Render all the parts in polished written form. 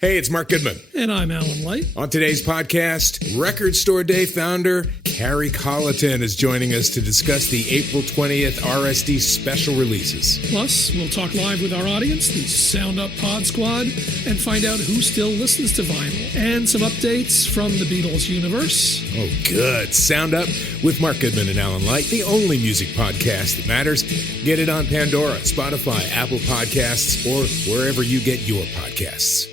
Hey, it's Mark Goodman. And I'm Alan Light. On today's podcast, Record Store Day founder Carrie Colleton is joining us to discuss the April 20th RSD special releases. Plus, we'll talk live with our audience, the Sound Up Pod Squad, and find out who still listens to vinyl. And some updates from the Beatles universe. Oh, good. Sound Up with Mark Goodman and Alan Light, the only music podcast that matters. Get it on Pandora, Spotify, Apple Podcasts, or wherever you get your podcasts.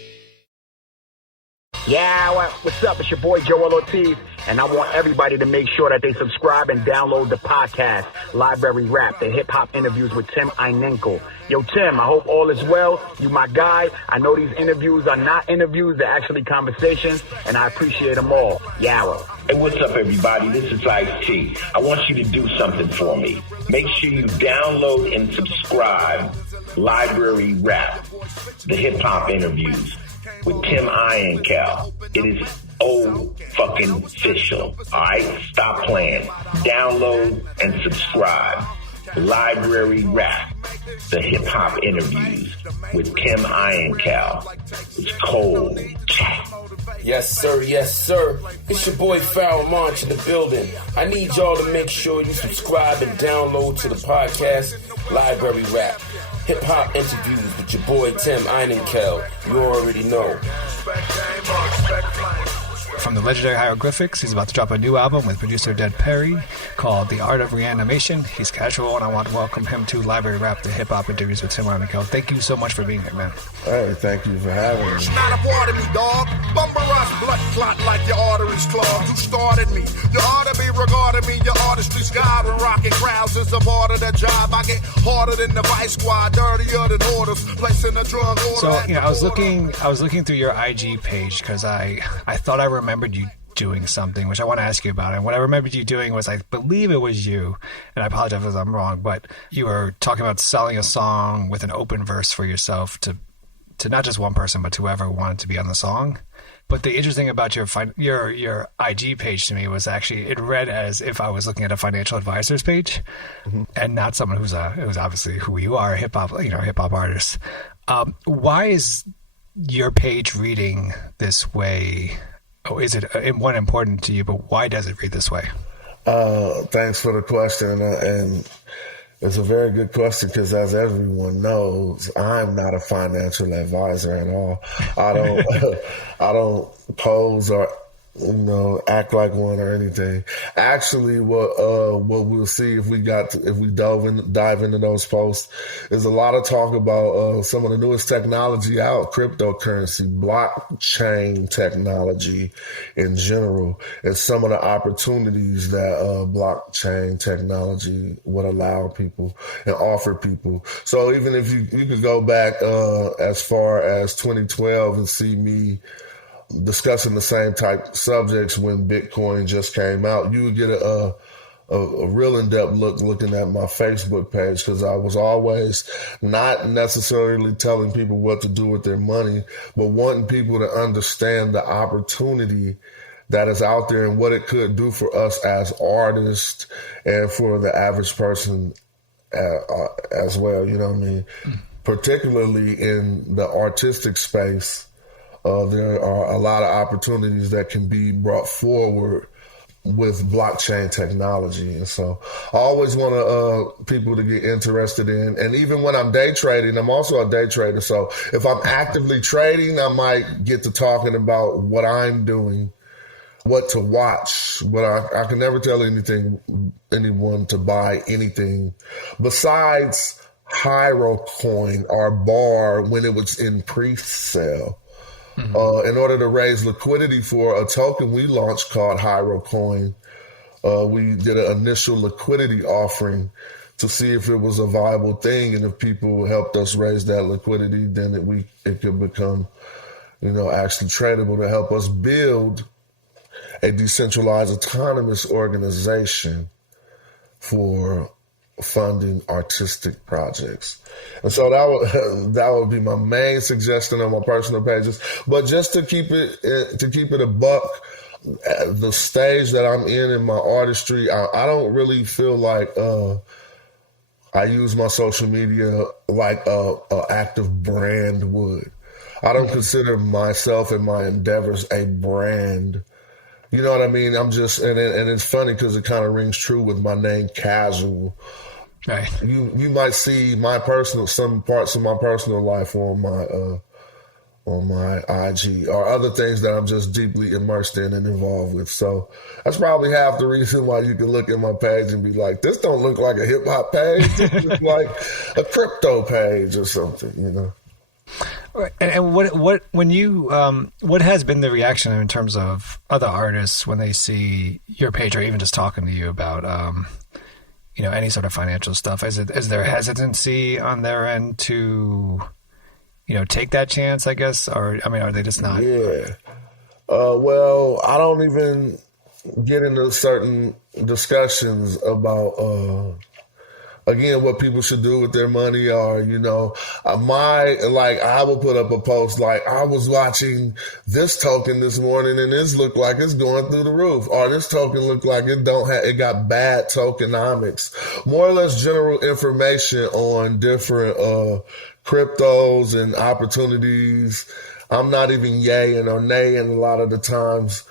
Yeah, what's up? It's your boy Joel Ortiz, and I want everybody to make sure that they subscribe and download the podcast, Library Rap, the hip-hop interviews with Tim Einenkel. Yo, Tim, I hope all is well. You my guy. I know these interviews are not interviews, they're actually conversations, and I appreciate them all. Yawa. Hey, what's up, everybody? This is Ice-T. I want you to do something for me. Make sure you download and subscribe Library Rap, the hip-hop interviews with Tim Einenkel. It is fucking official. All right, stop playing. Download and subscribe. Library Rap, the hip hop interviews with Tim Einenkel. It's cold. Yes, sir. Yes, sir. It's your boy Pharaohe Monch in the building. I need y'all to make sure you subscribe and download to the podcast Library Rap. Hip-hop interviews with your boy Tim Einenkel. You already know. From the legendary Hieroglyphics, he's about to drop a new album with producer Dead Perry called The Art of Reanimation. He's casual, and I want to welcome him to Library Rap, the hip-hop interviews with Tim Einenkel. Thank you so much for being here, man. Hey, thank you for having me. It's not a part of me, dog. Bumper rush, blood clot like your arteries clogged. You started me. You ought to be regarding me. Your artistry's God and rocking crowds is a part of the job. I get harder than the Vice Squad, dirtier than orders, placing a drug order. So, I was looking through your IG page because I thought I remembered you doing something, which I want to ask you about. And what I remembered you doing was, I believe it was you, and I apologize if I'm wrong, but you were talking about selling a song with an open verse for yourself to not just one person, but to whoever wanted to be on the song. But the interesting about your IG page to me was actually it read as if I was looking at a financial advisor's page, and not someone who's obviously who you are, a hip hop artist. Why is your page reading this way? Oh, is it one important to you? But why does it read this way? Thanks for the question, and it's a very good question because, as everyone knows, I'm not a financial advisor at all. I don't pose or act like one or anything. Actually, what we'll see if we dive into those posts is a lot of talk about some of the newest technology out, cryptocurrency, blockchain technology in general, and some of the opportunities that blockchain technology would allow people and offer people. So even if you could go back as far as 2012 and see me discussing the same type subjects when Bitcoin just came out, you would get a real in-depth looking at my Facebook page, because I was always not necessarily telling people what to do with their money, but wanting people to understand the opportunity that is out there and what it could do for us as artists and for the average person as well, you know what I mean? Particularly in the artistic space. There are a lot of opportunities that can be brought forward with blockchain technology. And so I always want people to get interested in, and even when I'm day trading, I'm also a day trader. So if I'm actively trading, I might get to talking about what I'm doing, what to watch, but I can never tell anyone to buy anything besides Hierocoin or bar when it was in pre-sale. In order to raise liquidity for a token we launched called Hierocoin, we did an initial liquidity offering to see if it was a viable thing, and if people helped us raise that liquidity, then it could become, actually tradable to help us build a decentralized autonomous organization for funding artistic projects. And so that would be my main suggestion on my personal pages. But just to keep it a buck, the stage that I'm in my artistry, I don't really feel like I use my social media like a active brand would. I don't consider myself and my endeavors a brand. You know what I mean? I'm just, and it's funny because it kind of rings true with my name, Casual. Right. You might see some parts of my personal life on my IG, or other things that I'm just deeply immersed in and involved with. So that's probably half the reason why you can look at my page and be like, this don't look like a hip hop page. This looks like a crypto page or something, you know? And what has been the reaction in terms of other artists when they see your page, or even just talking to you about, any sort of financial stuff? Is there hesitancy on their end to, take that chance, I guess? Or, are they just not? Yeah. Well, I don't even get into certain discussions about, again, what people should do with their money, or, I will put up a post like, I was watching this token this morning and this looked like it's going through the roof, or this token looked like it got bad tokenomics. More or less general information on different cryptos and opportunities. I'm not even yaying or naying a lot of the times,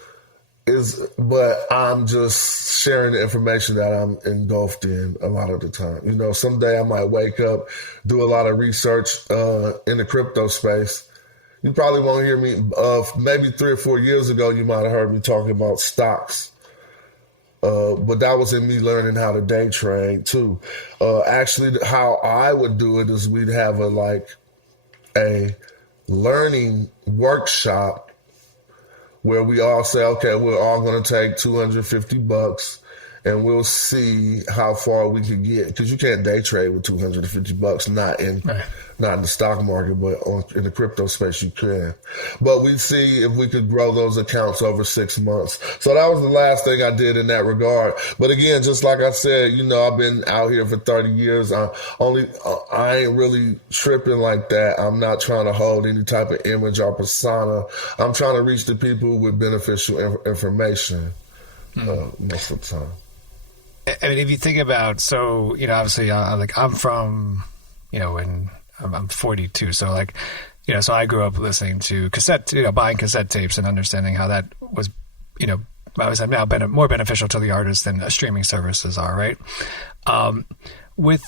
but I'm just sharing the information that I'm engulfed in a lot of the time. Someday I might wake up, do a lot of research in the crypto space. You probably won't hear me, maybe 3 or 4 years ago, you might have heard me talking about stocks. But that was in me learning how to day trade too. Actually, how I would do it is we'd have a learning workshop where we all say, okay, we're all going to take $250 and we'll see how far we can get. Because you can't day trade with $250, not in the stock market, but in the crypto space you can. But we see if we could grow those accounts over 6 months. So that was the last thing I did in that regard. But again, just like I said, I've been out here for 30 years. I ain't really tripping like that. I'm not trying to hold any type of image or persona. I'm trying to reach the people with beneficial information most of the time. If you think about, so, obviously, I'm from, and I'm 42. So, so I grew up listening to buying cassette tapes and understanding how that was, obviously now more beneficial to the artist than streaming services are, right? With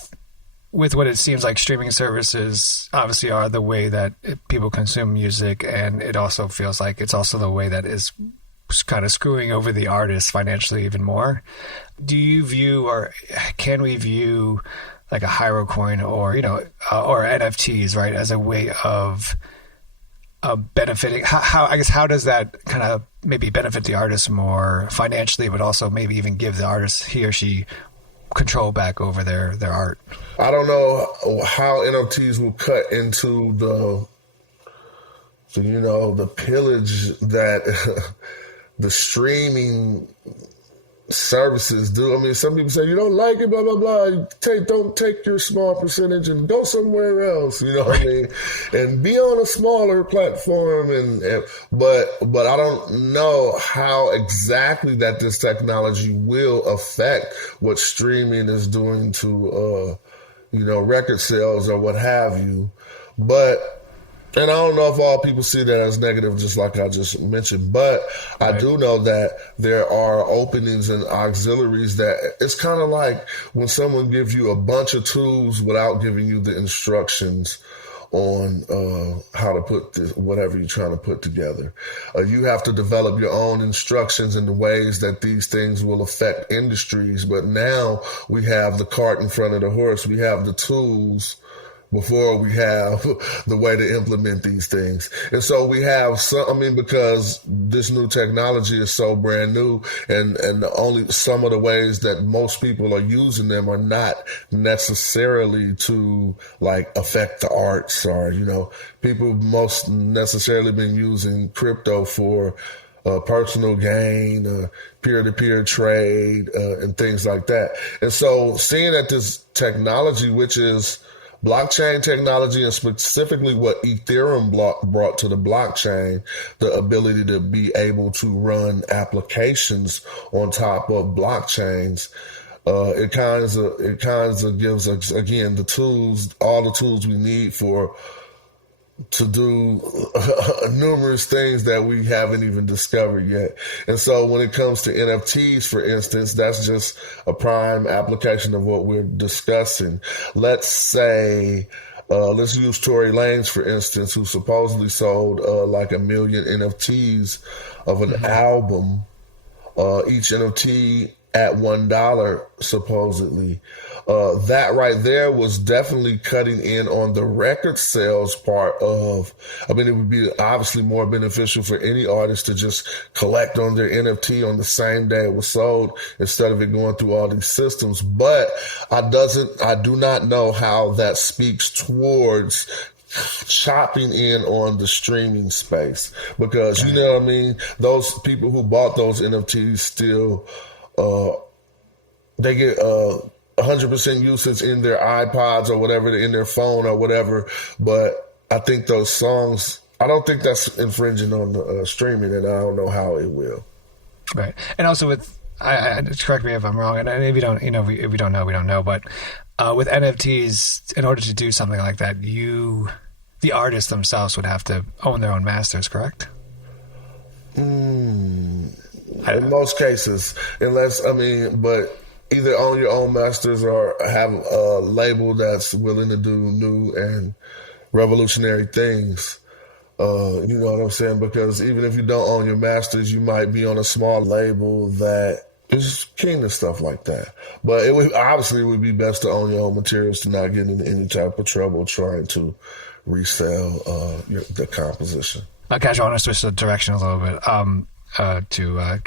what it seems like streaming services obviously are the way that people consume music, and it also feels like it's also the way that is kind of screwing over the artist financially even more. Do you view, or can we view, like a Hierocoin or NFTs, right, as a way of benefiting? How does that kind of maybe benefit the artist more financially, but also maybe even give the artist, he or she, control back over their art? I don't know how NFTs will cut into the pillage that the streaming services do. Some people say, you don't like it, blah, blah, blah. Don't take your small percentage and go somewhere else, you know what I mean? And be on a smaller platform. But I don't know how exactly that this technology will affect what streaming is doing to, record sales or what have you. And I don't know if all people see that as negative, just like I just mentioned, but I do know that there are openings and auxiliaries that it's kind of like when someone gives you a bunch of tools without giving you the instructions on how to put whatever you're trying to put together. You have to develop your own instructions in the ways that these things will affect industries. But now we have the cart in front of the horse. We have the tools before we have the way to implement these things. And so we have because this new technology is so brand new, and only some of the ways that most people are using them are not necessarily to affect the arts, or, people most necessarily been using crypto for personal gain, peer-to-peer trade, and things like that. And so seeing that this technology, which is blockchain technology, and specifically what Ethereum brought to the blockchain, the ability to be able to run applications on top of blockchains, it kinds of gives us, again, all the tools we need for to do numerous things that we haven't even discovered yet. And so when it comes to NFTs, for instance, that's just a prime application of what we're discussing. Let's say, let's use Tory Lanez, for instance, who supposedly sold like 1 million NFTs of an album, each NFT at $1, supposedly. That right there was definitely cutting in on the record sales part of, I mean, it would be obviously more beneficial for any artist to just collect on their NFT on the same day it was sold instead of it going through all these systems. But I do not know how that speaks towards chopping in on the streaming space, because you know what I mean? Those people who bought those NFTs still, they get, 100% usage in their iPods or whatever, in their phone or whatever. But I think those songs, I don't think that's infringing on the streaming, and I don't know how it will. Right. And also with, correct me if I'm wrong, and if you don't, if we don't know, we don't know. But with NFTs, in order to do something like that, the artists themselves would have to own their own masters, correct? In most cases, but either own your own masters or have a label that's willing to do new and revolutionary things. You know what I'm saying? Because even if you don't own your masters, you might be on a small label that is keen to stuff like that. But it would be best to own your own materials to not get into any type of trouble trying to resell the composition. Guys, I want to switch the direction a little bit.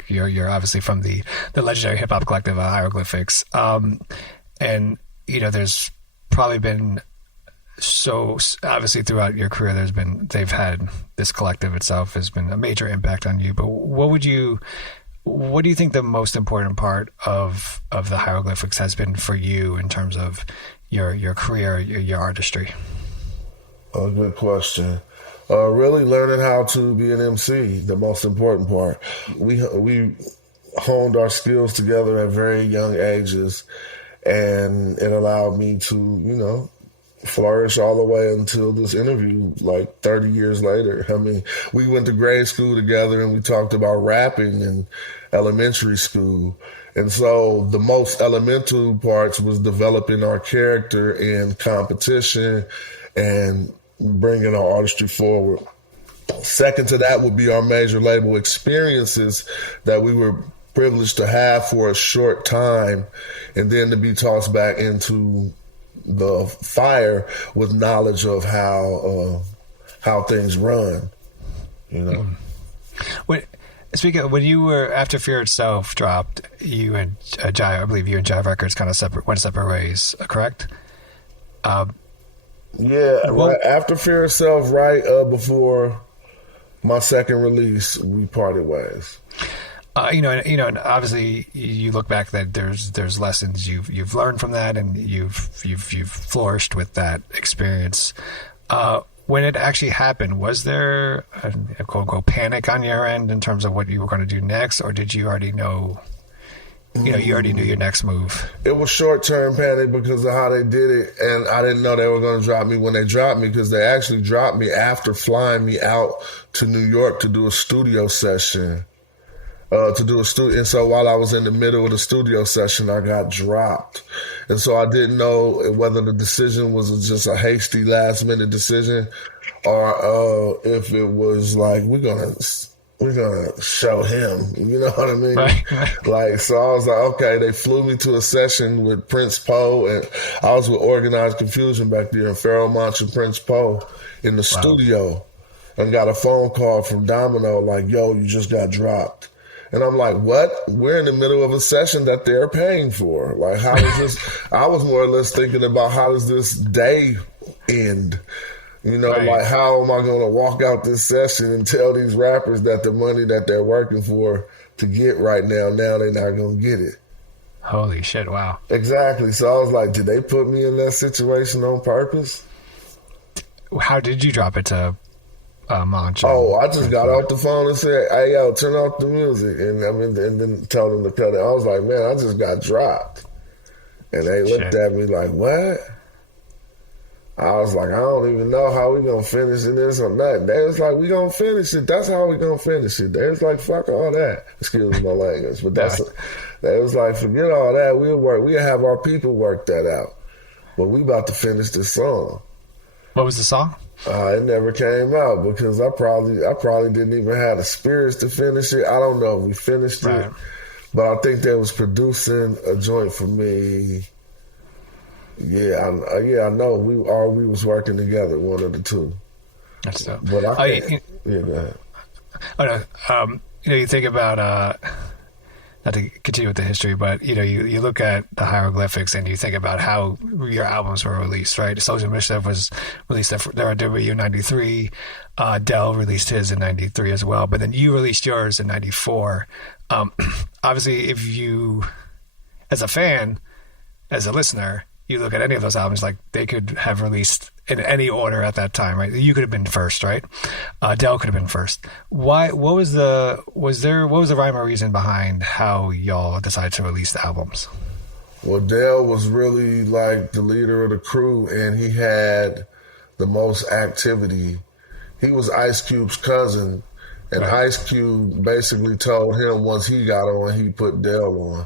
You're obviously from the legendary hip hop collective Hieroglyphics, and there's probably been, so obviously throughout your career they've had, this collective itself has been a major impact on you. But what do you think the most important part of the Hieroglyphics has been for you in terms of your career, your artistry? Oh, good question. Really learning how to be an MC, the most important part. We honed our skills together at very young ages, and it allowed me to, flourish all the way until this interview, like 30 years later. I mean, we went to grade school together and we talked about rapping in elementary school. And so the most elemental parts was developing our character in competition and bringing our artistry forward. Second to that would be our major label experiences that we were privileged to have for a short time, and then to be tossed back into the fire with knowledge of how things run. Speaking of, when you were, after Fear Itself dropped, you and Jive, I believe you and Jive Records kind of went separate ways, correct? Right after Fear Itself, right before my second release, we parted ways. And obviously you look back that there's lessons you've learned from that, and you've flourished with that experience. When it actually happened, was there a quote unquote panic on your end in terms of what you were going to do next, or did you already know? You already knew your next move. It was short-term panic because of how they did it, and I didn't know they were going to drop me when they dropped me, because they actually dropped me after flying me out to New York to do a studio session. And so while I was in the middle of the studio session, I got dropped. And so I didn't know whether the decision was just a hasty last-minute decision, or if it was like, we're gonna show him, you know what I mean? Right. So I was like, okay, they flew me to a session with Prince Poe, and I was with Organized Confusion back there, and Pharaohe Monch and Prince Poe in the studio, and got a phone call from Domino like, yo, you just got dropped. And I'm like, what? We're in the middle of a session that they're paying for. Like, how is this? I was more or less thinking about, how does this day end? Like, how am I going to walk out this session and tell these rappers that the money that they're working for to get right now they're not going to get it? Holy shit, wow. Exactly. So I was like, did they put me in that situation on purpose? How did you drop it to Monch? I just got off the phone and said, hey, yo, turn off the music. And then told them to cut it. I was like, man, I just got dropped. And they looked at me like, what? I was like, I don't even know how we gonna finish this or not. They was like, we gonna finish it. That's how we gonna finish it. They was like, fuck all that. Excuse my language, but they was like, forget all that. We'll have our people work that out. But we about to finish this song. What was the song? It never came out because I probably didn't even have the spirits to finish it. I don't know if we finished it, but I think they was producing a joint for me. Yeah, I know we was working together, one of the two. That's dope. But go ahead. Oh no, you think about not to continue with the history, but you look at the hieroglyphics and you think about how your albums were released, right? Social Mischief was released at W 93. Dell released his in 93 as well, but then you released yours in 94. Obviously, if you, as a fan, as a listener, you look at any of those albums, like they could have released in any order at that time, right? You could have been first, right? Dell could have been first. Why? What was the rhyme or reason behind how y'all decided to release the albums? Well, Dell was really like the leader of the crew, and he had the most activity. He was Ice Cube's cousin, and Ice Cube basically told him once he got on, he put Dell on.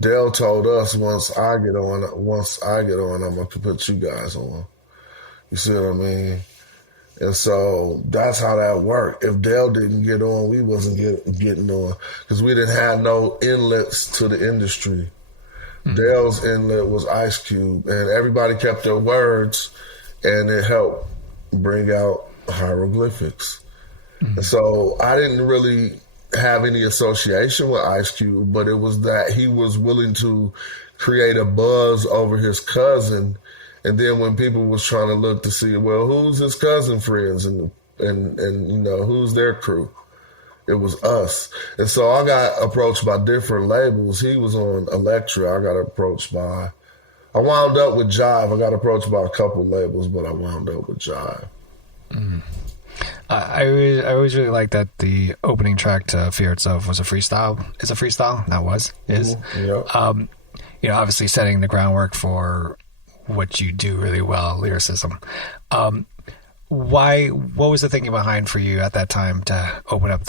Dell told us once I get on, I'm going to put you guys on. You see what I mean? And so that's how that worked. If Dell didn't get on, we wasn't getting on because we didn't have no inlets to the industry. Mm-hmm. Dell's inlet was Ice Cube, and everybody kept their words, and it helped bring out Hieroglyphics. Mm-hmm. And so I didn't really have any association with Ice Cube, but it was that he was willing to create a buzz over his cousin. And then when people was trying to look to see, well, who's his cousin friends and who's their crew? It was us. And so I got approached by different labels. He was on Elektra. I wound up with Jive. I got approached by a couple labels, but I wound up with Jive. Mm-hmm. I always really like that the opening track to Fear Itself was a freestyle. Is a freestyle? That is. Mm-hmm. Yeah. Obviously setting the groundwork for what you do really well, lyricism. What was the thinking behind for you at that time to open up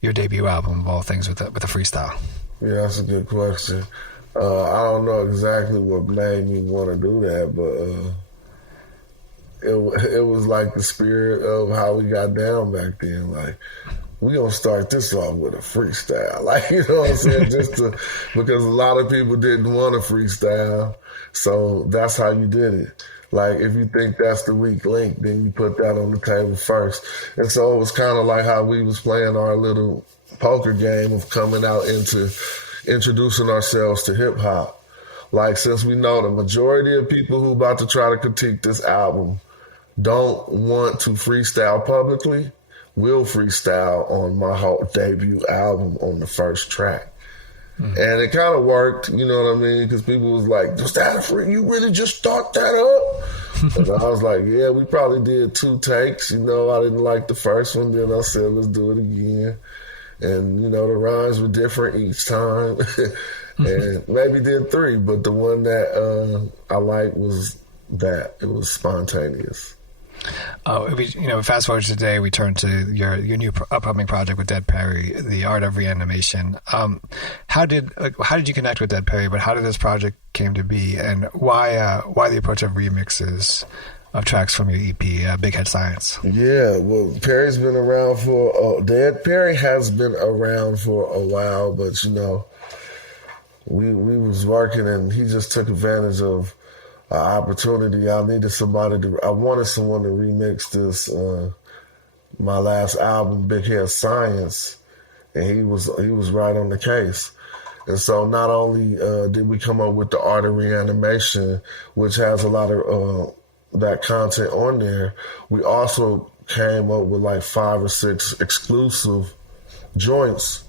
your debut album of all things with a freestyle? Yeah, that's a good question. I don't know exactly what made me want to do that, but it was like the spirit of how we got down back then. Like, we gonna start this off with a freestyle. Like, you know what I'm saying? Because a lot of people didn't want a freestyle. So that's how you did it. Like, if you think that's the weak link, then you put that on the table first. And so it was kind of like how we was playing our little poker game of coming out into introducing ourselves to hip hop. Like, since we know the majority of people who about to try to critique this album don't want to freestyle publicly, we'll freestyle on my whole debut album on the first track. Mm. And it kind of worked, you know what I mean? Because people was like, was that a free? You really just thought that up? And I was like, yeah, we probably did 2 takes. You know, I didn't like the first one. Then I said, let's do it again. And, the rhymes were different each time. And maybe did 3, but the one that I liked was that. It was spontaneous. Fast forward to today, we turn to your new upcoming project with Dead Perry, the Art of Reanimation. How did you connect with Dead Perry? But how did this project came to be, and why the approach of remixes of tracks from your EP, Big Head Science? Yeah, well, Perry's been around Dead Perry has been around for a while, but we was working, and he just took advantage of opportunity. I wanted someone to remix this, my last album, Big Head Science, and he was right on the case. And so not only did we come up with the Art of Reanimation, which has a lot of that content on there, we also came up with like 5 or 6 exclusive joints.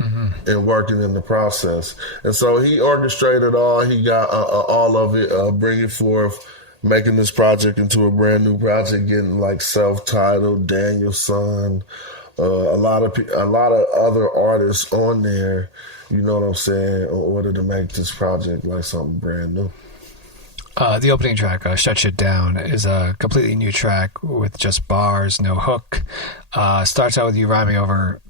Mm-hmm. And working in the process. And so he orchestrated all. He got all of it, bringing forth, making this project into a brand new project, getting like self-titled, Danielson, a lot of other artists on there, you know what I'm saying, in order to make this project like something brand new. The opening track, Shut You Down, is a completely new track with just bars, no hook. Starts out with you rhyming over,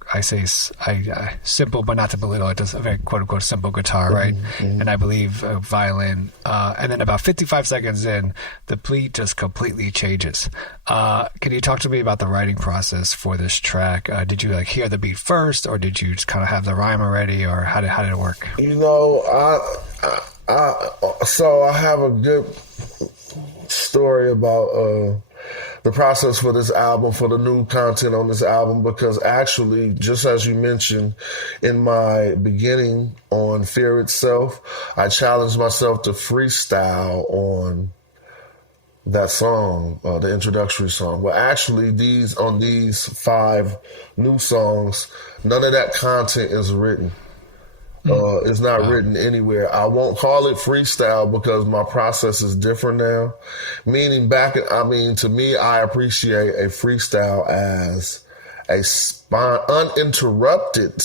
simple, but not to belittle it, just a very quote-unquote simple guitar, right? And I believe a violin. And then about 55 seconds in, the beat just completely changes. Can you talk to me about the writing process for this track? Did you hear the beat first, or did you just kind of have the rhyme already, or how did it work? So I have a good story about the process for this album, for the new content on this album, because actually, just as you mentioned in my beginning on Fear Itself, I challenged myself to freestyle on that song, the introductory song. Well, actually, on these 5 new songs, none of that content is written. It's not written anywhere. I won't call it freestyle because my process is different now. Meaning to me, I appreciate a freestyle as a uninterrupted,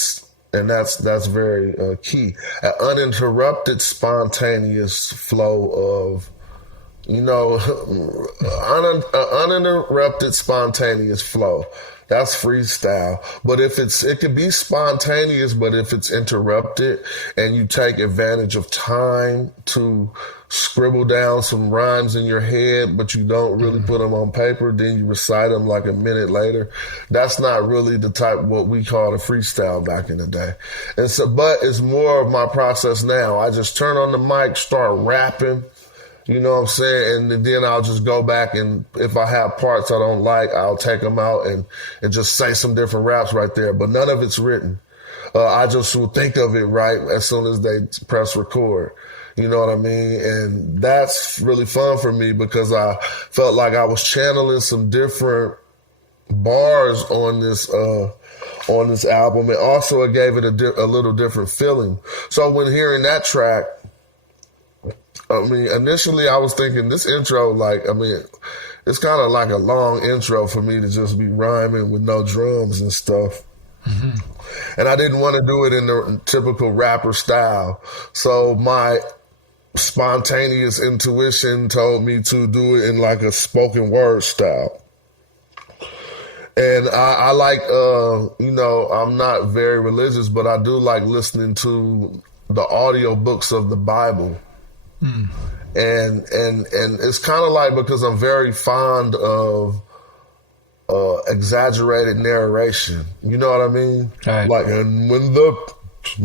and that's very key. An uninterrupted, spontaneous flow of, uninterrupted, spontaneous flow. That's freestyle. But it could be spontaneous, but if it's interrupted and you take advantage of time to scribble down some rhymes in your head, but you don't really put them on paper, then you recite them like a minute later. That's not really the type, what we called a freestyle back in the day. And so, but it's more of my process now. I just turn on the mic, start rapping. You know what I'm saying? And then I'll just go back, and if I have parts I don't like, I'll take them out and just say some different raps right there. But none of it's written. I just will think of it right as soon as they press record. You know what I mean? And that's really fun for me because I felt like I was channeling some different bars on this album. And also it gave it a little different feeling. So when hearing that track, initially I was thinking this intro, it's kind of like a long intro for me to just be rhyming with no drums and stuff. Mm-hmm. And I didn't want to do it in the typical rapper style. So my spontaneous intuition told me to do it in like a spoken word style. And I like, I'm not very religious, but I do like listening to the audio books of the Bible. Mm. And it's kind of like, because I'm very fond of exaggerated narration. You know what I mean? Right. Like, and when the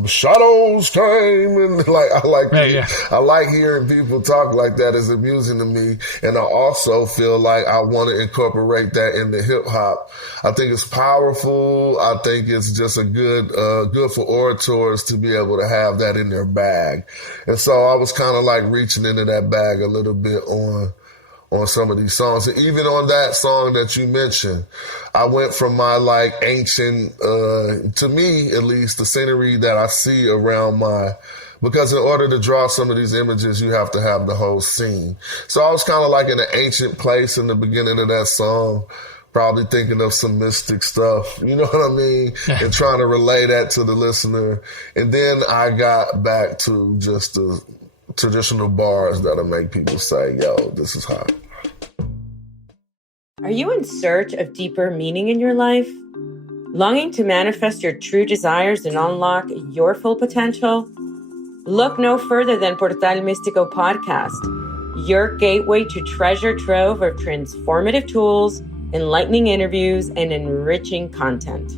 shadows came, and I like hearing people talk like that. Is amusing to me, and I also feel like I want to incorporate that into hip hop. I think it's powerful. I think it's just a good for orators to be able to have that in their bag. And so I was kind of like reaching into that bag a little bit on some of these songs. And even on that song that you mentioned, I went from my like ancient, to me at least, the scenery that I see around because in order to draw some of these images, you have to have the whole scene. So I was kind of like in an ancient place in the beginning of that song, probably thinking of some mystic stuff, you know what I mean? And trying to relay that to the listener. And then I got back to just the traditional bars that'll make people say, yo, this is hot. Are you in search of deeper meaning in your life? Longing to manifest your true desires and unlock your full potential? Look no further than Portal Místico Podcast, your gateway to treasure trove of transformative tools, enlightening interviews, and enriching content.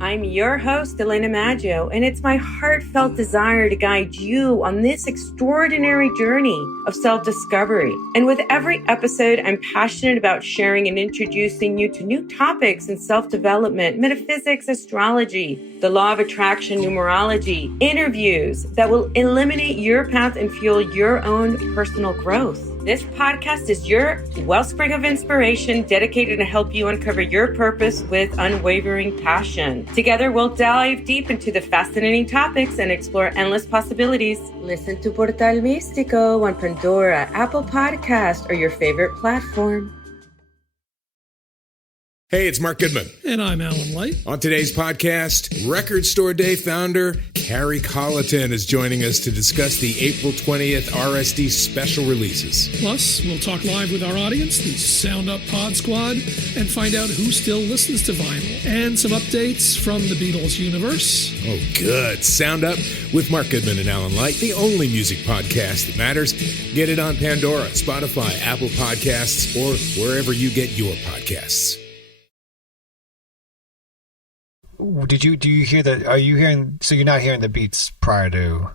I'm your host, Elena Maggio, and it's my heartfelt desire to guide you on this extraordinary journey of self-discovery. And with every episode, I'm passionate about sharing and introducing you to new topics in self-development, metaphysics, astrology, the law of attraction, numerology, interviews that will eliminate your path and fuel your own personal growth. This podcast is your wellspring of inspiration dedicated to help you uncover your purpose with unwavering passion. Together, we'll dive deep into the fascinating topics and explore endless possibilities. Listen to Portal Místico on Pandora, Apple Podcast, or your favorite platform. Hey, it's Mark Goodman. And I'm Alan Light. On today's podcast, Record Store Day founder Carrie Colleton is joining us to discuss the April 20th RSD special releases. Plus, we'll talk live with our audience, the Sound Up Pod Squad, and find out who still listens to vinyl. And some updates from the Beatles universe. Oh, good. Sound Up with Mark Goodman and Alan Light, the only music podcast that matters. Get it on Pandora, Spotify, Apple Podcasts, or wherever you get your podcasts. Do you hear the? Are you hearing? So you're not hearing the beats prior to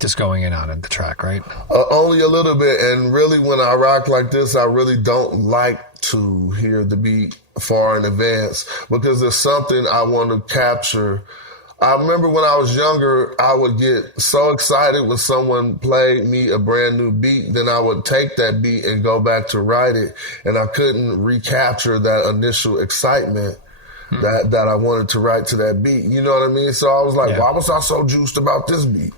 just going in on the track, right? Only a little bit, and really, when I rock like this, I really don't like to hear the beat far in advance because there's something I want to capture. I remember when I was younger, I would get so excited when someone played me a brand new beat, then I would take that beat and go back to write it, and I couldn't recapture that initial excitement that I wanted to write to that beat. You know what I mean? So I was like, why was I so juiced about this beat?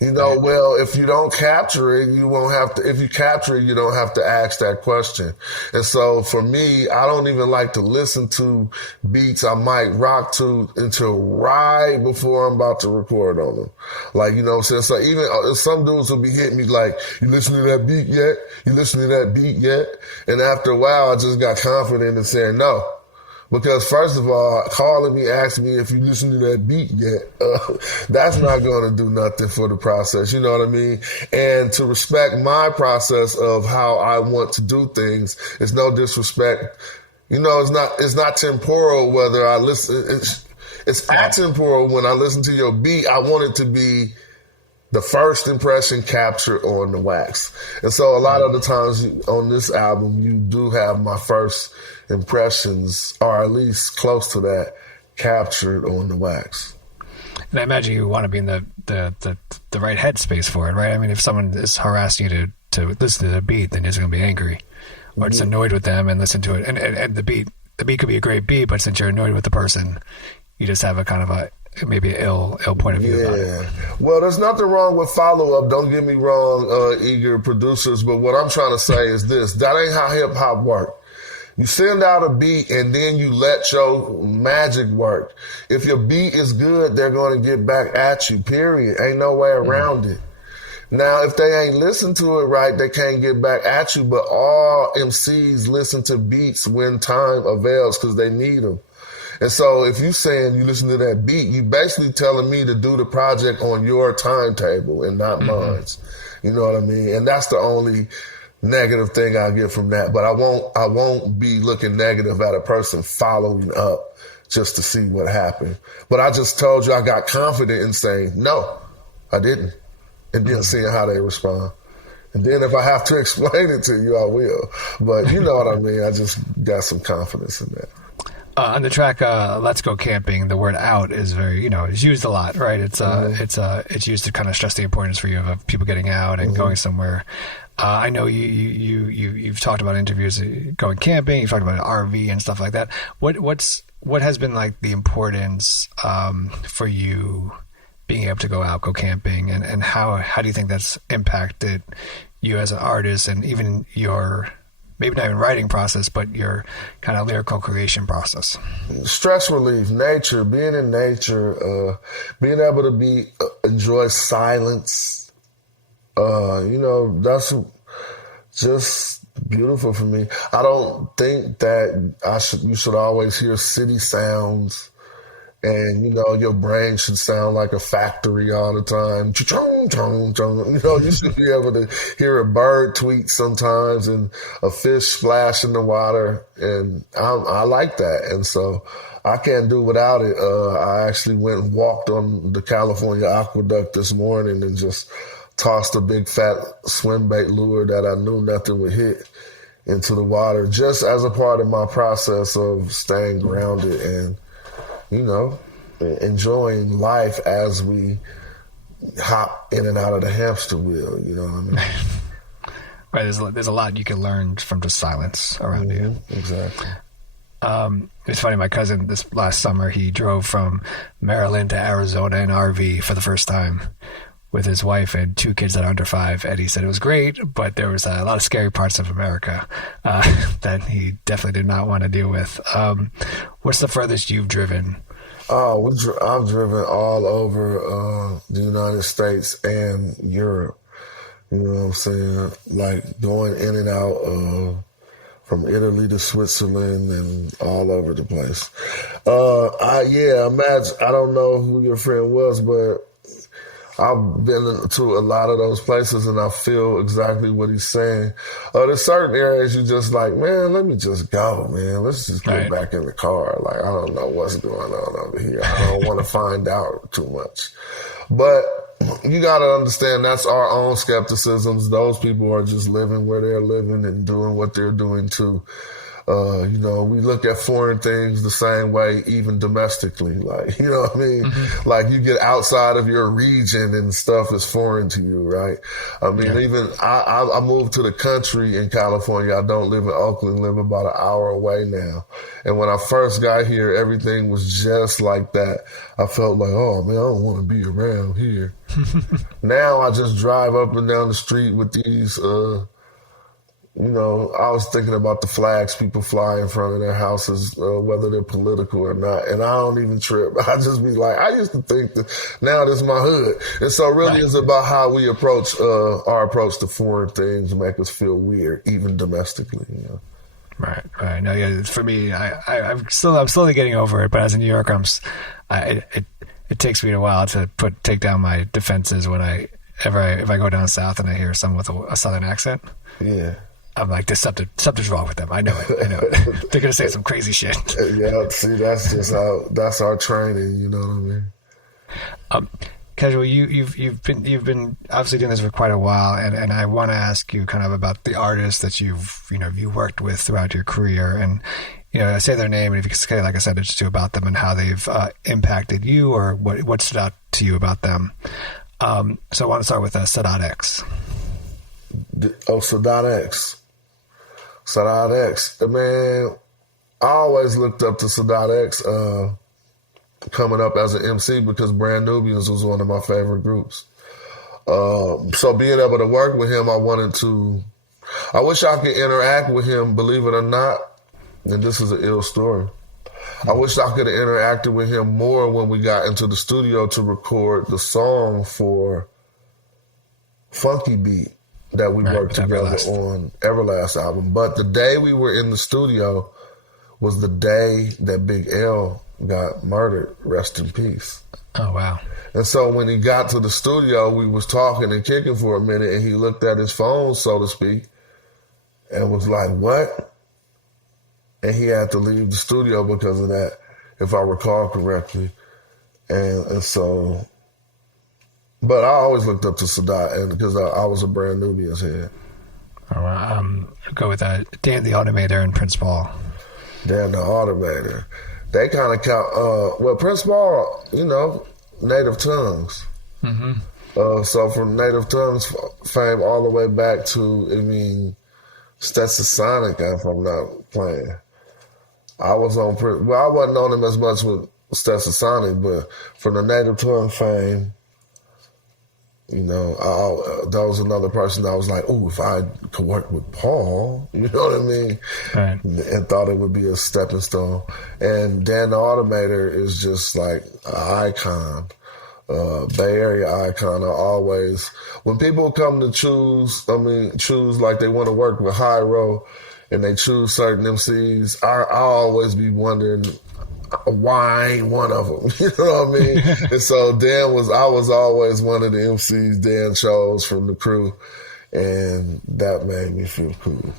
You know, well, if you don't capture it, you won't have to, if you capture it, you don't have to ask that question. And so for me, I don't even like to listen to beats I might rock to until right before I'm about to record on them. Like, you know what I'm saying? So even some dudes will be hitting me like, you listen to that beat yet? You listen to that beat yet? And after a while, I just got confident in saying no. Because first of all, calling me, asking me if you listen to that beat yet, that's not going to do nothing for the process. You know what I mean? And to respect my process of how I want to do things is no disrespect. You know, it's not temporal whether I listen. It's atemporal when I listen to your beat. I want it to be the first impression captured on the wax. And so a lot of the times on this album, you do have my first impressions, or at least close to that, captured on the wax. And I imagine you want to be in the right headspace for it, right? I mean, if someone is harassing you to listen to the beat, then you're just going to be angry or just annoyed with them and listen to it. And the beat could be a great beat, but since you're annoyed with the person, you just have a kind of maybe an ill point of view about it. Well, there's nothing wrong with follow-up. Don't get me wrong, eager producers. But what I'm trying to say is this. That ain't how hip-hop works. You send out a beat and then you let your magic work. If your beat is good, they're going to get back at you, period. Ain't no way around it. Now, if they ain't listen to it right, they can't get back at you. But all MCs listen to beats when time avails because they need them. And so if you saying you listen to that beat, you basically telling me to do the project on your timetable and not mine. You know what I mean? And that's the only negative thing I get from that. But I won't be looking negative at a person following up just to see what happened. But I just told you I got confident in saying, no, I didn't. And then seeing how they respond. And then if I have to explain it to you, I will. But you know what I mean? I just got some confidence in that. On the track "Let's Go Camping," the word "out" is very, it's used a lot, right? It's used to kind of stress the importance for you of people getting out and going somewhere. I know you've talked about interviews going camping. You've talked about an RV and stuff like that. What has been like the importance for you being able to go out, go camping, and how do you think that's impacted you as an artist and even your, maybe not even writing process, but your kind of lyrical creation process? Stress relief, nature, being in nature, being able to enjoy silence. That's just beautiful for me. I don't think that you should always hear city sounds and, your brain should sound like a factory all the time. You should be able to hear a bird tweet sometimes and a fish splash in the water. And I like that. And so I can't do without it. I actually went and walked on the California Aqueduct this morning and just tossed a big fat swim bait lure that I knew nothing would hit into the water, just as a part of my process of staying grounded and, enjoying life as we hop in and out of the hamster wheel, you know what I mean? Right, there's a lot you can learn from just silence around you. Exactly. It's funny, my cousin this last summer, he drove from Maryland to Arizona in RV for the first time, with his wife and 2 kids that are under 5, and he said it was great, but there was a lot of scary parts of America that he definitely did not want to deal with. What's the furthest you've driven? Oh, I've driven all over the United States and Europe. You know what I'm saying? Like going in and out from Italy to Switzerland and all over the place. Imagine, I don't know who your friend was, but I've been to a lot of those places and I feel exactly what he's saying. There's certain areas you just like, man, let me just go, man. Let's just get back in the car. Like, I don't know what's going on over here. I don't want to find out too much. But you got to understand that's our own skepticisms. Those people are just living where they're living and doing what they're doing too. We look at foreign things the same way, even domestically. Like, you know what I mean? Mm-hmm. Like you get outside of your region and stuff is foreign to you, right? I mean, even I moved to the country in California. I don't live in Oakland, live about an hour away now. And when I first got here, everything was just like that. I felt like, oh man, I don't want to be around here. Now I just drive up and down the street with these, I was thinking about the flags people fly in front of their houses, whether they're political or not. And I don't even trip. I just be like, I used to think that now this is my hood. And so really it's about how we approach, our approach to foreign things make us feel weird, even domestically, you know. Right. No, yeah, for me, I'm slowly getting over it, but as a New Yorker, it takes me a while to take down my defenses if I go down south and I hear someone with a southern accent. Yeah. I'm like, there's something's wrong with them. I know it. They're gonna say some crazy shit. Yeah, see, that's just that's our training. You know what I mean? Casual, you've been obviously doing this for quite a while, and I want to ask you kind of about the artists that you worked with throughout your career, and I say their name, and if you could say like a sentence or two about them and how they've impacted you, or what stood out to you about them. So I want to start with Sadat X. Sadat X. Sadat X. Man, I always looked up to Sadat X coming up as an MC because Brand Nubians was one of my favorite groups. So being able to work with him, I wish I could interact with him, believe it or not, and this is an ill story. I wish I could have interacted with him more when we got into the studio to record the song for Funky Beat that we worked together on Everlast album. But the day we were in the studio was the day that Big L got murdered. Rest in peace. Oh, wow. And so when he got to the studio, we was talking and kicking for a minute, and he looked at his phone, so to speak, and was like, what? And he had to leave the studio because of that, if I recall correctly. And so... But I always looked up to Sadat, and because I was a Brand Nubians head. All right, go with Dan the Automator and Prince Paul. Dan the Automator. They kind of count, Prince Paul, Native Tongues. Mm-hmm. So from Native Tongues fame all the way back to, Stetsasonic, if I'm not playing. I was on Prince, I wasn't on him as much with Stetsasonic, but from the Native Tongue fame, that was another person that I was like, oh, if I could work with Paul, you know what I mean? Right. And thought it would be a stepping stone. And Dan the Automator is just like an icon, Bay Area icon. I always, when people come to choose like they want to work with Hiero and they choose certain MCs, I always be wondering, why I ain't one of them? You know what I mean? And so I was always one of the MCs Dan chose from the crew, and that made me feel cool.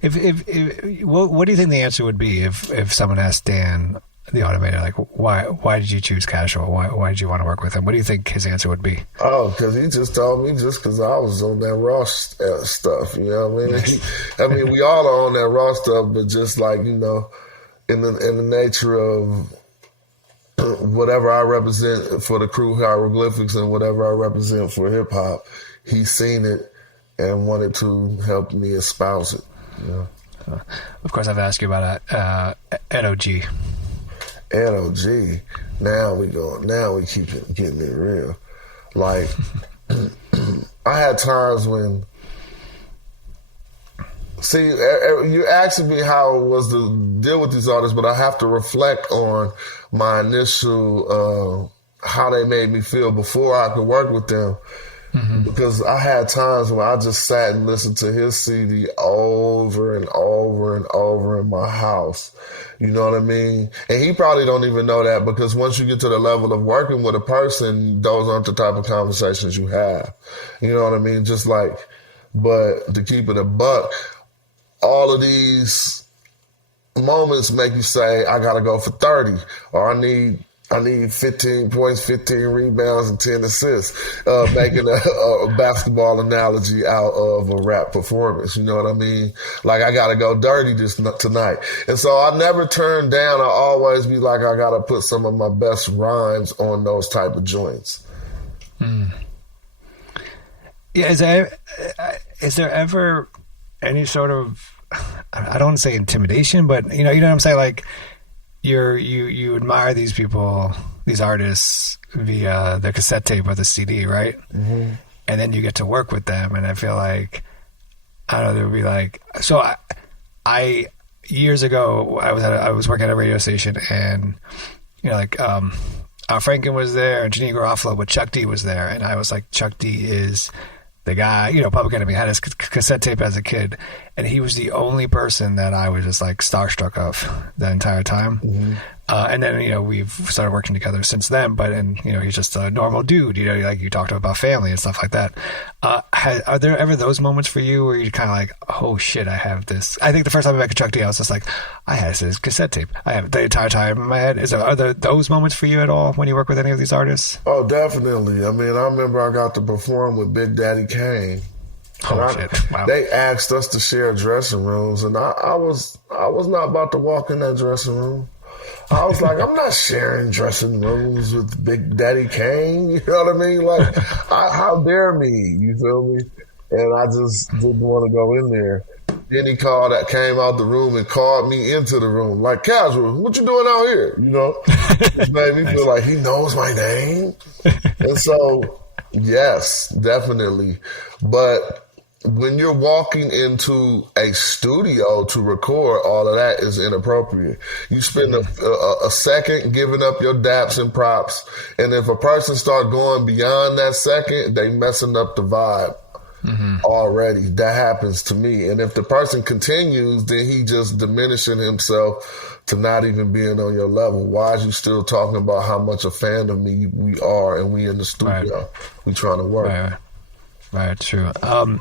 What do you think the answer would be if someone asked Dan the Automator, like, why did you choose Casual? Why did you want to work with him? What do you think his answer would be? Oh, because he just told me just because I was on that raw stuff. You know what I mean? We all are on that raw stuff, but just like, in the nature of whatever I represent for the crew Hieroglyphics and whatever I represent for hip hop, he's seen it and wanted to help me espouse it. Of course, I've asked you about NOG. NOG. Now we keep getting it real. Like, I had times when, see, you asking me how it was to deal with these artists, but I have to reflect on my initial, how they made me feel before I could work with them. Because I had times when I just sat and listened to his CD over and over and over in my house. You know what I mean? And he probably don't even know that, because once you get to the level of working with a person, those aren't the type of conversations you have. You know what I mean? Just like, but to keep it a buck, all of these moments make you say, I gotta go for 30, or I need 15 points, 15 rebounds, and 10 assists, making a basketball analogy out of a rap performance. You know what I mean? Like, I got to go dirty tonight. And so I never turn down. I always be like, I got to put some of my best rhymes on those type of joints. Yeah, is there ever any sort of, I don't want to say intimidation, but you know what I'm saying? Like, you admire these people, these artists via the cassette tape or the CD, right? And then you get to work with them, and I feel like, I don't know, there would be like, so I years ago I was working at a radio station, and you know, like Franken was there, and Janine Garofalo, but Chuck D was there, and I was like, Chuck D is the guy, you know, Public Enemy had his cassette tape as a kid, and he was the only person that I was just like starstruck of the entire time. And then, you know, we've started working together since then, and you know, he's just a normal dude, you know, like you talked about family and stuff like that. Are there ever those moments for you where you're kind of like, oh shit, I have this? I think the first time I met Chuck D, I was just like, I had this cassette tape. I have the entire time in my head. Are there those moments for you at all when you work with any of these artists? Oh, definitely. I mean, I remember I got to perform with Big Daddy Kane. Shit. Wow. They asked us to share dressing rooms, and I was not about to walk in that dressing room. I was like, I'm not sharing dressing rooms with Big Daddy Kane. You know what I mean? Like, how dare me? You feel me? And I just didn't want to go in there. Then he came out the room and called me into the room. Like, casual, what you doing out here? You know? It made me feel like he knows my name. And so, yes, definitely. But when you're walking into a studio to record, all of that is inappropriate. You spend a second giving up your daps and props, and if a person start going beyond that second, they messing up the vibe already. That happens to me. And if the person continues, then he just diminishing himself to not even being on your level. Why is you still talking about how much a fan of me we are, and we in the studio, right. We trying to work. Right, true. I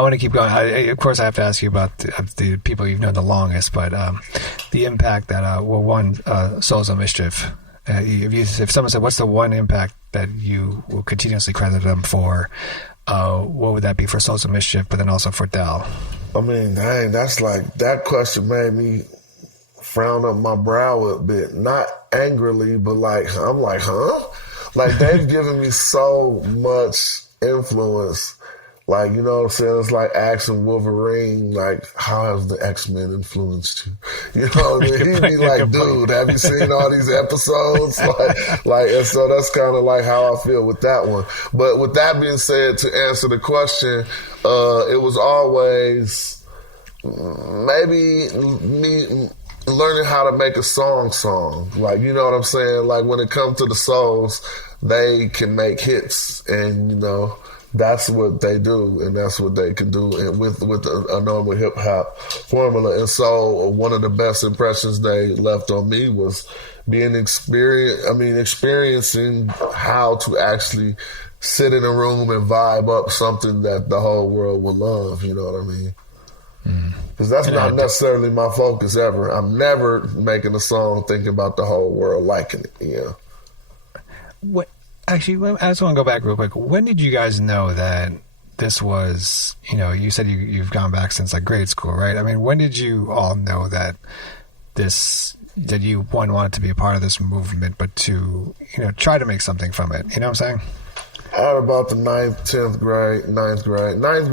want to keep going. Of course, I have to ask you about the people you've known the longest, but the impact that, Souls of Mischief. If someone said, what's the one impact that you will continuously credit them for, what would that be for Souls of Mischief, but then also for Del? I mean, dang, that's like, that question made me frown up my brow a bit. Not angrily, but like, I'm like, huh? Like, they've given me so much influence. Like, you know what I'm saying? It's like asking Wolverine, like, how has the X-Men influenced you? You know what I mean? He'd be like, dude, have you seen all these episodes? And so that's kind of like how I feel with that one. But with that being said, to answer the question, it was always maybe me learning how to make a song. Like, you know what I'm saying? Like, when it comes to the Souls, they can make hits, and, you know, that's what they do, and that's what they can do, and with a normal hip hop formula. And so, one of the best impressions they left on me was experiencing how to actually sit in a room and vibe up something that the whole world will love. You know what I mean? Because that's not necessarily my focus ever. I'm never making a song thinking about the whole world liking it. You know? What? Actually, I just want to go back real quick. When did you guys know that this was, you know, you said you've gone back since like grade school, right? I mean, when did you all know that you, one, wanted to be a part of this movement, but two, you know, try to make something from it? You know what I'm saying? At about the 9th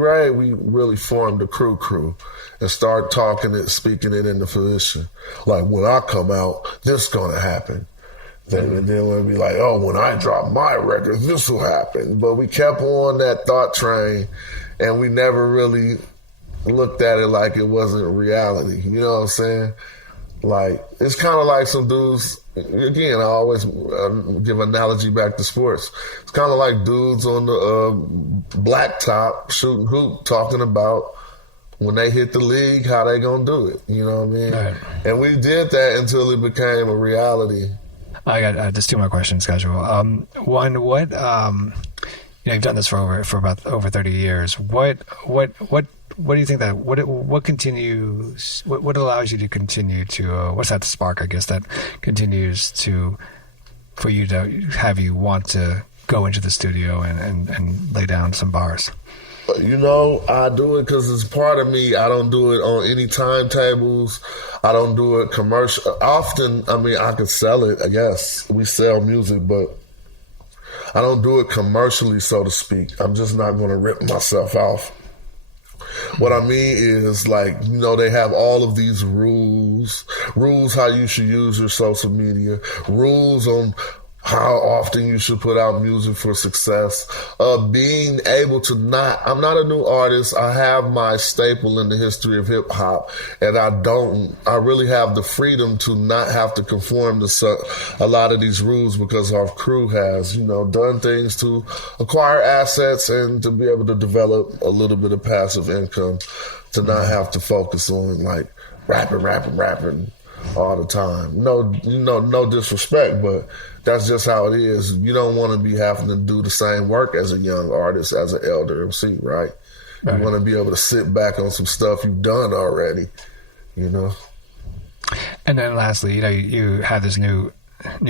grade, we really formed a crew and started speaking it into fruition. Like, when I come out, this is going to happen. And then we'll be like, oh, when I drop my record, this will happen. But we kept on that thought train, and we never really looked at it like it wasn't reality. You know what I'm saying? Like, it's kind of like some dudes, again, I always give an analogy back to sports. It's kind of like dudes on the blacktop shooting hoop talking about when they hit the league, how they gonna do it. You know what I mean? Right. And we did that until it became a reality. I got just two more questions, Casual. One, what you've done this for about over 30 years. What do you think that what continues? What allows you to continue to? What's that spark? I guess that continues for you to have you want to go into the studio and lay down some bars. You know, I do it because it's part of me. I don't do it on any timetables. I don't do it commercial. Often, I mean, I could sell it, I guess. We sell music, but I don't do it commercially, so to speak. I'm just not going to rip myself off. What I mean is, like, you know, they have all of these rules how you should use your social media, rules on how often you should put out music for success, being able to I'm not a new artist. I have my staple in the history of hip hop, and I really have the freedom to not have to conform to a lot of these rules because our crew has, you know, done things to acquire assets and to be able to develop a little bit of passive income, to not have to focus on like rapping all the time. No disrespect, but that's just how it is. You don't want to be having to do the same work as a young artist, as an elder MC, right? You want to be able to sit back on some stuff you've done already, you know? And then lastly, you know, you have this new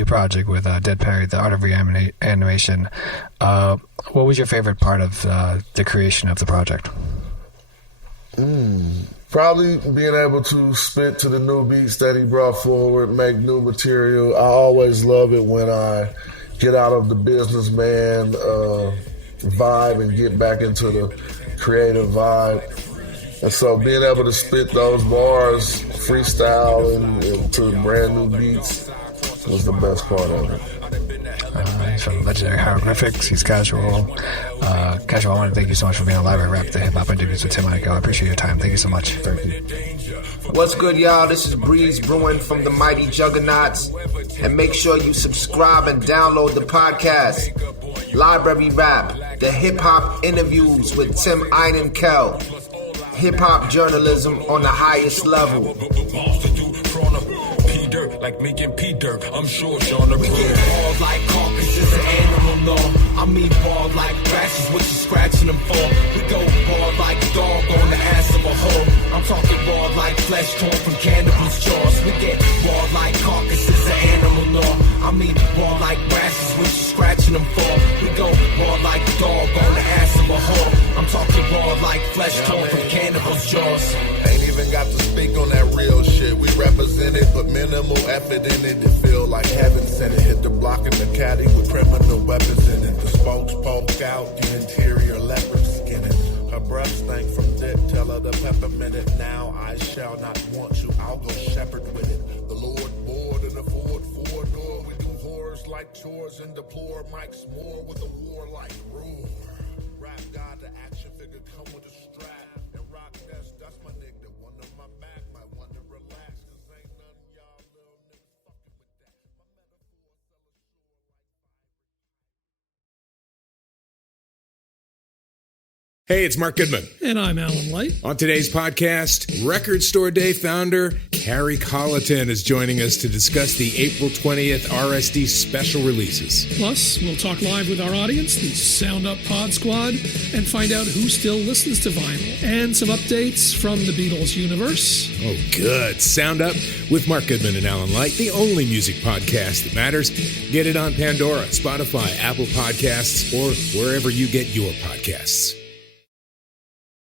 project with Dead Perry, the Art of Reanimation. What was your favorite part of the creation of the project? Probably being able to spit to the new beats that he brought forward, make new material. I always love it when I get out of the businessman vibe and get back into the creative vibe. And so being able to spit those bars, freestyle, and to brand new beats was the best part of it. He's from legendary Hieroglyphics. He's Casual. Casual, I want to thank you so much for being on Library Rap, the hip hop interviews with Tim Einenkel. I appreciate your time. Thank you so much. Thank you. What's good, y'all? This is Breeze Brewing from the Mighty Juggernauts. And make sure you subscribe and download the podcast, Library Rap, the hip hop interviews with Tim Einenkel. Hip hop journalism on the highest level. Like making P dirt, I'm sure Sean the We get bald like carcasses and animal law. I mean bald like rashes, what you scratching them for? We go bald like dog on the ass of a hoe. I'm talking bald like flesh torn from cannibals' jaws. We get bald like carcasses and animal law. I mean bald like rashes, what you scratching them for? We go bald like dog on the ass of a hoe. I'm talking bald like flesh torn from cannibals' jaws. Ain't even got to speak on that real shit. We represent it, but minimal effort in it. It feel like heaven sent it. Hit the block in the caddy with criminal weapons in it. The spokes poke out, the interior leopard skin it. Her breath stank from dick, tell her to peppermint it. Now I shall not want you, I'll go shepherd with it. The Lord board in the Ford four-door. We do horrors like chores and deplore mics more with a warlike roar. Rap god, the action figure come with a strap. And rock that's my nigga. One on my back, might want to relax, cause ain't none of y'all little niggas fucking with that. My metaphor Hey, it's Mark Goodman. And I'm Alan Light. On today's podcast, Record Store Day founder Carrie Colleton is joining us to discuss the April 20th RSD special releases. Plus, we'll talk live with our audience, the Sound Up Pod Squad, and find out who still listens to vinyl. And some updates from the Beatles universe. Oh, good. Sound Up with Mark Goodman and Alan Light, the only music podcast that matters. Get it on Pandora, Spotify, Apple Podcasts, or wherever you get your podcasts.